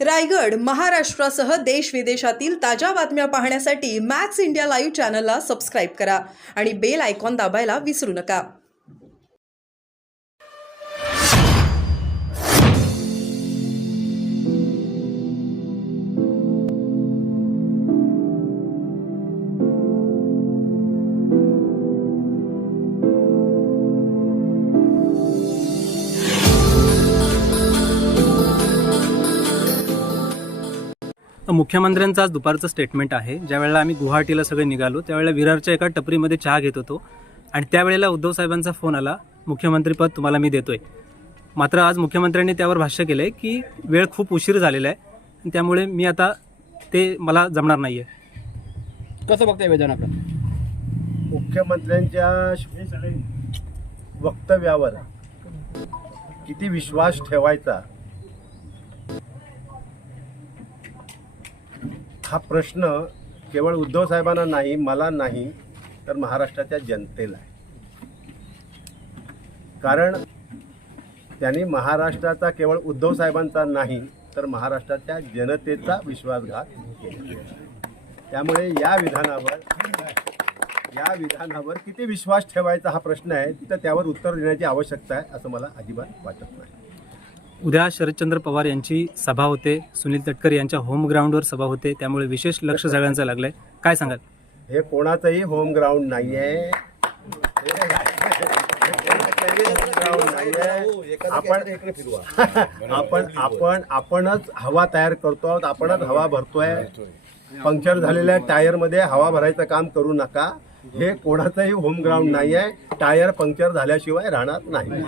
रायगड, महाराष्ट्रासह देश विदेशातील ताज्या बातम्या पाहण्यासाठी मॅक्स इंडिया लाईव्ह चॅनलला सबस्क्राईब करा आणि बेल आयकॉन दाबायला विसरू नका. मुख्यमंत्र्यांचं आज दुपारचं स्टेटमेंट आहे. ज्या वेळेला आम्ही गुवाहाटीला सगळे निघालो त्यावेळेला विरारच्या एका टपरीमध्ये चहा घेत होतो आणि त्यावेळेला उद्धव साहेबांचा फोन आला, मुख्यमंत्रीपद तुम्हाला मी देतोय. मात्र आज मुख्यमंत्र्यांनी त्यावर भाष्य केलं आहे की वेळ खूप उशीर झालेला आहे, त्यामुळे मी आता ते मला जमणार नाही आहे. कसं बघताय वेदनाकडं? मुख्यमंत्र्यांच्या वक्तव्यावर किती विश्वास ठेवायचा हा प्रश्न केवळ उद्धव साहेबांना नाही, मला नाही, तर महाराष्ट्राच्या जनतेला आहे. कारण त्यांनी महाराष्ट्राचा केवळ उद्धव साहेबांचा नाही तर महाराष्ट्राच्या जनतेचा विश्वासघात केला. त्यामुळे या विधानावर किती विश्वास ठेवायचा हा प्रश्न आहे, तर त्यावर उत्तर देण्याची आवश्यकता आहे असं मला अजिबात वाटत नाही. उद्या शरदचंद्र पवार यांची सभा होते, सुनील तटकरे यांच्या होम ग्राउंडवर सभा होते, त्यामुळे विशेष लक्ष सगळ्यांचं लागलंय. काय सांगाल? हे कोणाचंही होम ग्राउंड नाही आहे. आपणच हवा तयार करतो आहोत, आपणच हवा भरतोय. पंक्चर झालेल्या टायरमध्ये हवा भरायचं काम करू नका. हे कोणाचंही होम ग्राउंड नाही आहे. टायर पंक्चर झाल्याशिवाय राहणार नाही.